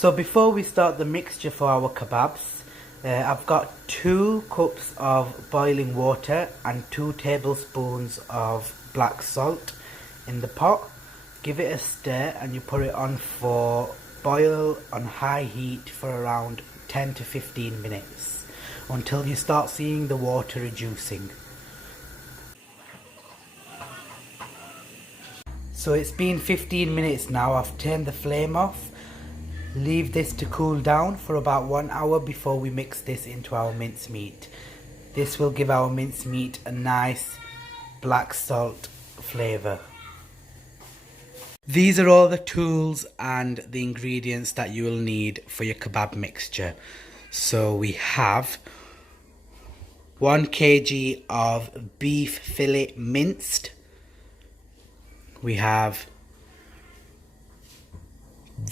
So before we start the mixture for our kebabs, I've got 2 cups of boiling water and 2 tablespoons of black salt in the pot. Give it a stir and you put it on for boil on high heat for around 10 to 15 minutes until you start seeing the water reducing. So it's been 15 minutes now. I've turned the flame off. Leave this to cool down for about 1 hour before we mix this into our mincemeat. This will give our mincemeat a nice black salt flavour. These are all the tools and the ingredients that you will need for your kebab mixture. So we have 1 kg of beef fillet minced. We have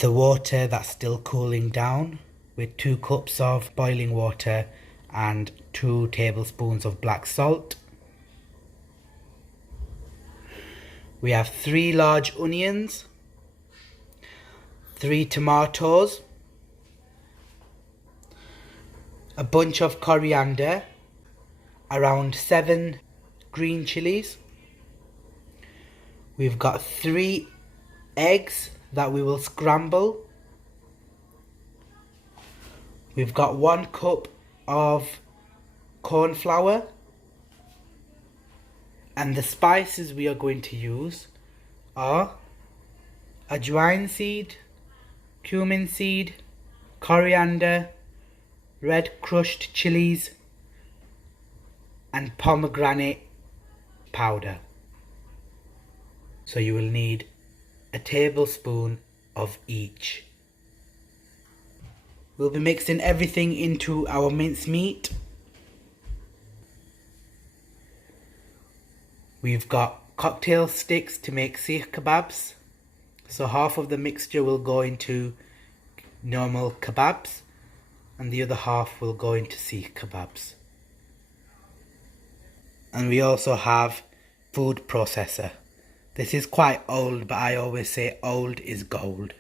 the water that's still cooling down with 2 cups of boiling water and 2 tablespoons of black salt. We have 3 large onions, 3 tomatoes, a bunch of coriander, around 7 green chilies. We've got 3 eggs that we will scramble. We've got 1 cup of corn flour. And the spices we are going to use are ajwain seed, cumin seed, coriander, red crushed chilies, and pomegranate powder. So you will need a tablespoon of each. We'll be mixing everything into our mincemeat. We've got cocktail sticks to make seekh kebabs. So half of the mixture will go into normal kebabs and the other half will go into seekh kebabs. And we also have food processor. This is quite old, but I always say old is gold.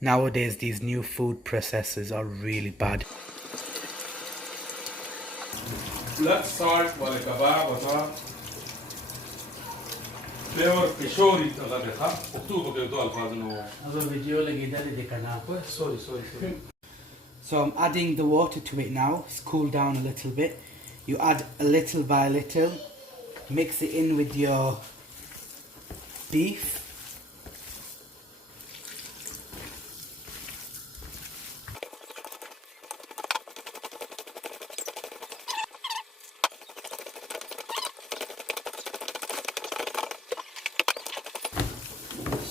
Nowadays these new food processors are really bad. Let's start with the kebab. Flavor kishori तला देखा उक्तू बके तो अल्फाज no अगर video लगी इधर ही दिखाना. sorry So I'm adding the water to it now. It's cooled down a little bit. You add a little by little. Mix it in with your beef.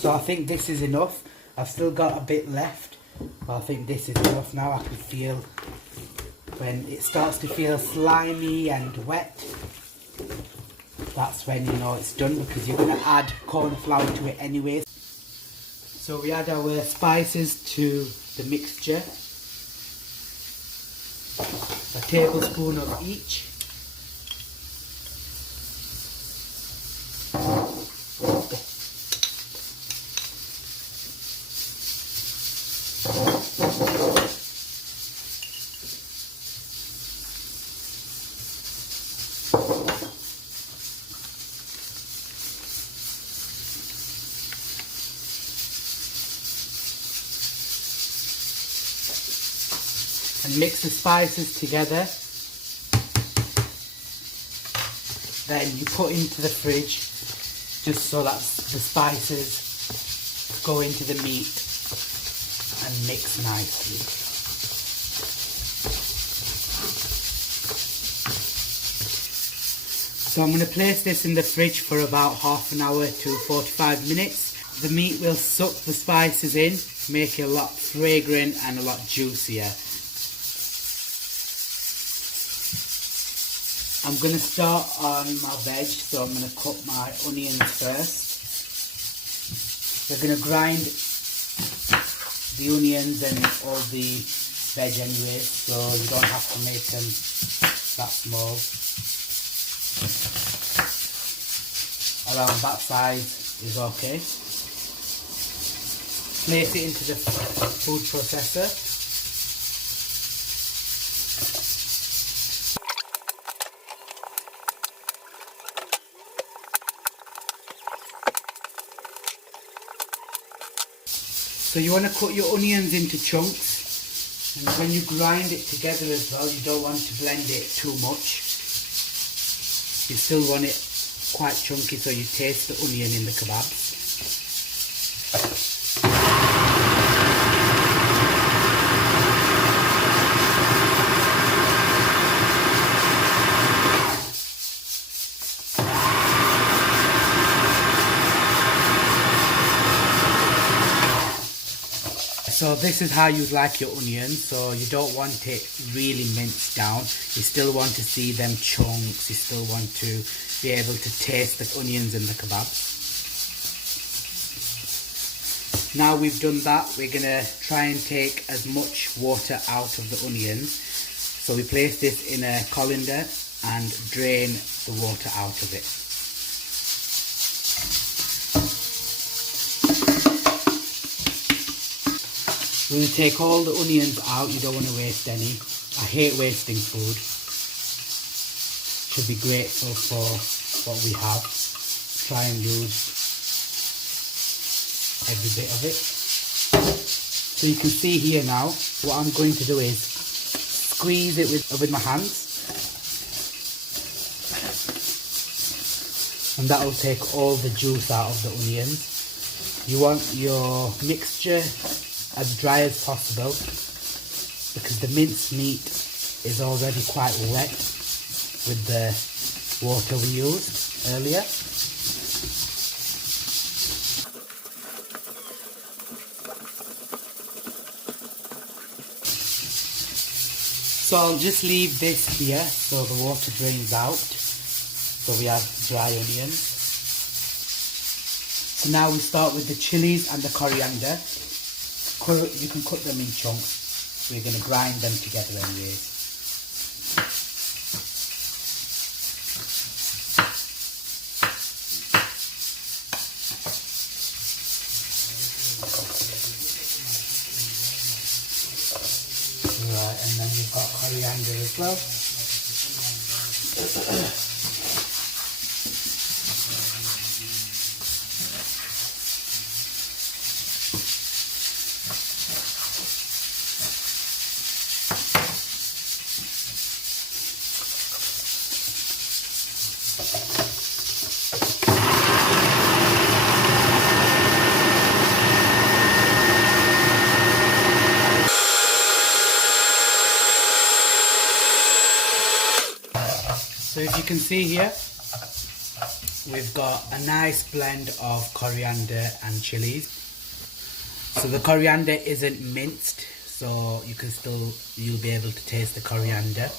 So I think this is enough. I've still got a bit left, but I think this is enough now. I can feel when it starts to feel slimy and wet. That's when you know it's done, because you're going to add corn flour to it anyway. So we add our spices to the mixture. A tablespoon of each. And mix the spices together. Then you put into the fridge just so that the spices go into the meat and mix nicely. So I'm going to place this in the fridge for about half an hour to 45 minutes. The meat will suck the spices in, make it a lot fragrant and a lot juicier. I'm going to start on my veg, so I'm going to cut my onions first. We're going to grind the onions and all the veg anyway, so you don't have to make them that small. Around that size is okay. place it into the food processor. So you want to cut your onions into chunks, and when you grind it together as well, you don't want to blend it too much. You still want it quite chunky so you taste the onion in the kebabs. So this is how you'd like your onions, so you don't want it really minced down. You still want to see them chunks, you still want to be able to taste the onions in the kebabs. Now we've done that, we're going to try and take as much water out of the onions. So we place this in a colander and drain the water out of it. We're going to take all the onions out, you don't want to waste any. I hate wasting food. Should be grateful for what we have. Try and use every bit of it. So you can see here now, what I'm going to do is squeeze it with my hands. And that will take all the juice out of the onions. You want your mixture as dry as possible because the minced meat is already quite wet with the water we used earlier. So I'll just leave this here so the water drains out, so we have dry onions. So now we start with the chilies and the coriander. You can cut them in chunks. We're going to grind them together anyways. Right, and then you've got coriander as well. So if you can see here, we've got a nice blend of coriander and chilies. So the coriander isn't minced, so you'll be able to taste the coriander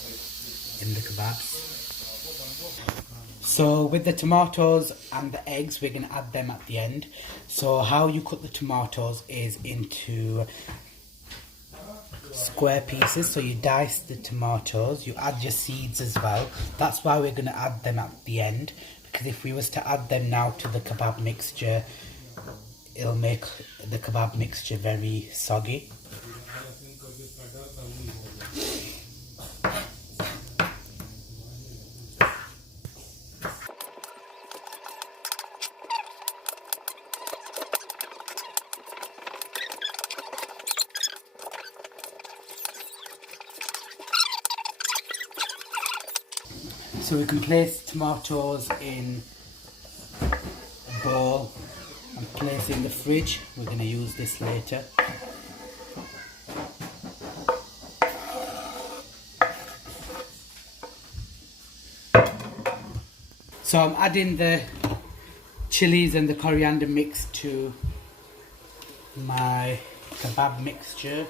in the kebabs. So with the tomatoes and the eggs, we're going to add them at the end. So how you cut the tomatoes is into square pieces. So you dice the tomatoes, you add your seeds as well. That's why we're going to add them at the end, because if we was to add them now to the kebab mixture, it'll make the kebab mixture very soggy. So we can place tomatoes in a bowl and place it in the fridge. We're going to use this later. So I'm adding the chilies and the coriander mix to my kebab mixture.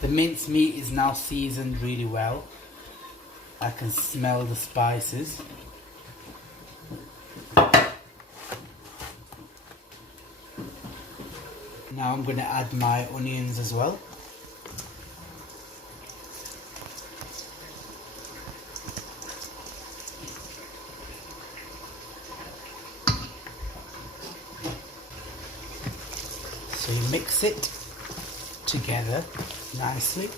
The minced meat is now seasoned really well. I can smell the spices. Now I'm going to add my onions as well. So you mix it together nicely.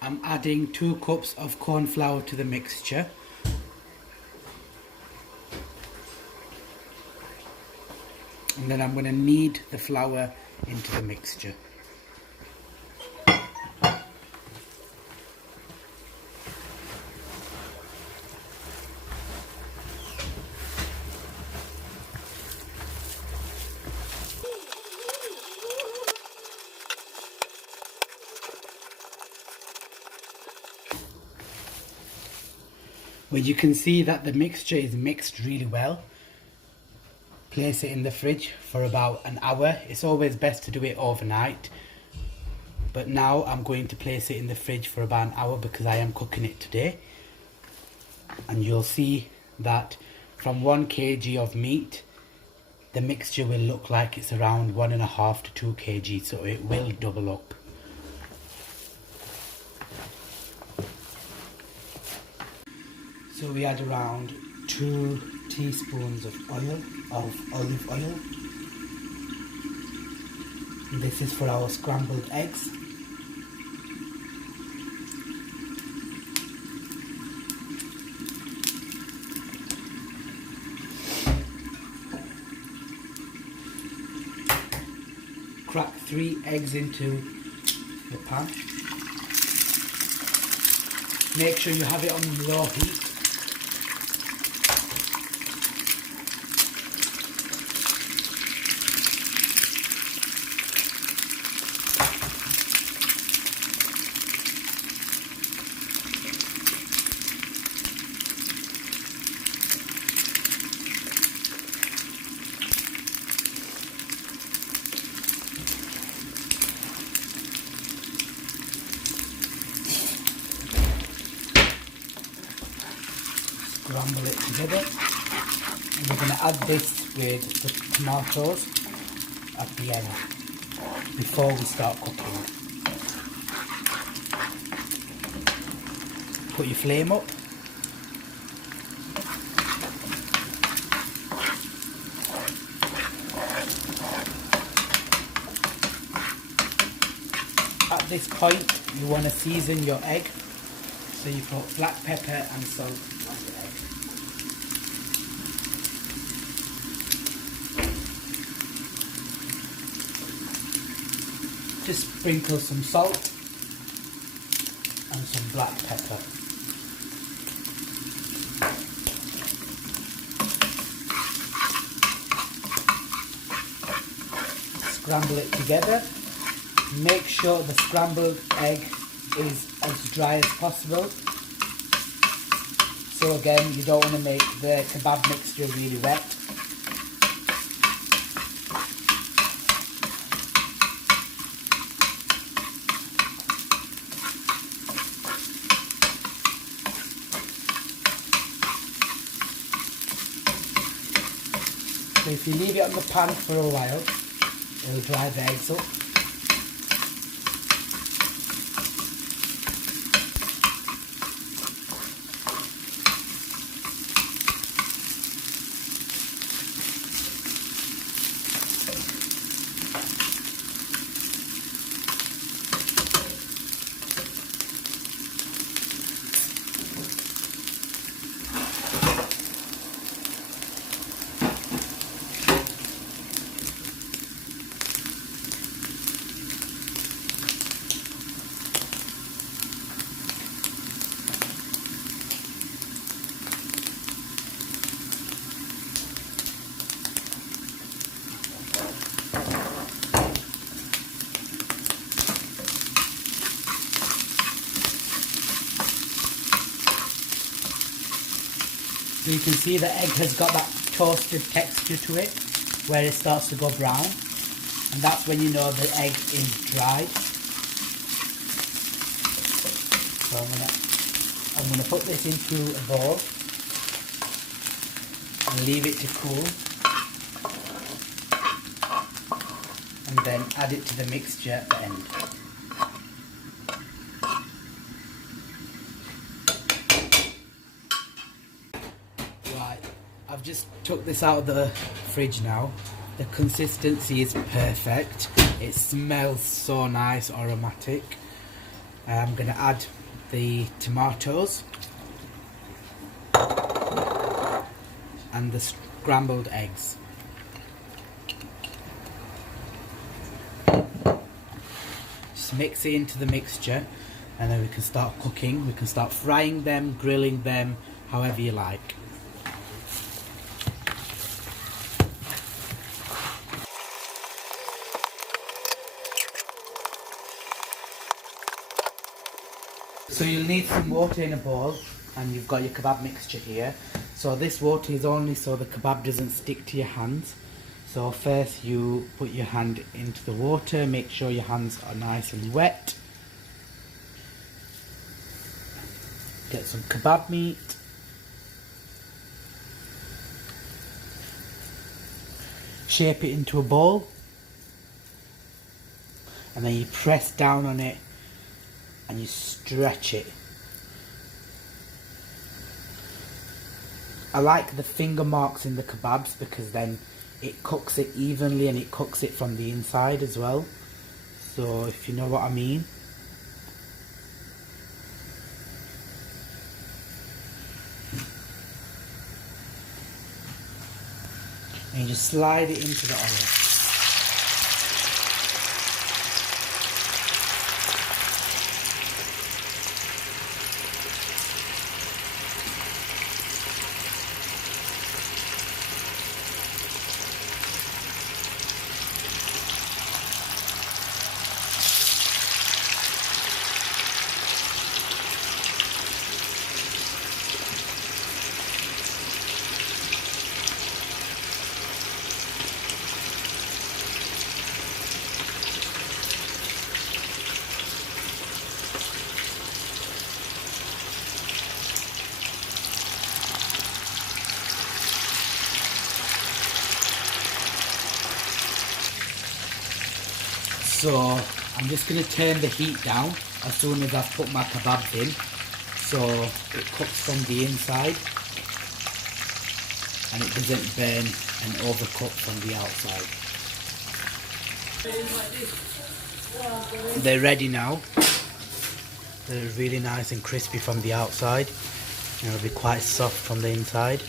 I'm adding 2 cups of corn flour to the mixture. And then I'm going to knead the flour into the mixture. Well, you can see that the mixture is mixed really well. Place it in the fridge for about an hour. It's always best to do it overnight. But now I'm going to place it in the fridge for about an hour because I am cooking it today. And you'll see that from 1 kg of meat, the mixture will look like it's around 1.5 to 2 kg, so it will double up. So we add around 2 teaspoons of olive oil. And this is for our scrambled eggs. Crack 3 eggs into the pan. Make sure you have it on low heat. Scramble it together, and we're going to add this with the tomatoes at the end before we start cooking. Put your flame up. At this point you want to season your egg, so you put black pepper and salt on the egg. Just sprinkle some salt and some black pepper. Scramble it together. Make sure the scrambled egg is as dry as possible. So again, you don't want to make the kebab mixture really wet. So if you leave it on the pan for a while, it'll dry the eggs up. So you can see the egg has got that toasted texture to it, where it starts to go brown, and that's when you know the egg is dry. So I'm gonna put this into a bowl and leave it to cool, and then add it to the mixture at the end. I've just took this out of the fridge now. The consistency is perfect. It smells so nice, aromatic. I'm going to add the tomatoes and the scrambled eggs. Just mix it into the mixture and then we can start cooking. We can start frying them, grilling them, however you like. So you'll need some water in a bowl, and you've got your kebab mixture here. So this water is only so the kebab doesn't stick to your hands. So first you put your hand into the water, make sure your hands are nice and wet. Get some kebab meat. Shape it into a ball. And then you press down on it and you stretch it. I like the finger marks in the kebabs because then it cooks it evenly and it cooks it from the inside as well. So if you know what I mean. And you just slide it into the oil. So I'm just going to turn the heat down as soon as I've put my kebabs in, so it cooks from the inside and it doesn't burn and overcook from the outside. They're ready now. They're really nice and crispy from the outside and it'll be quite soft from the inside.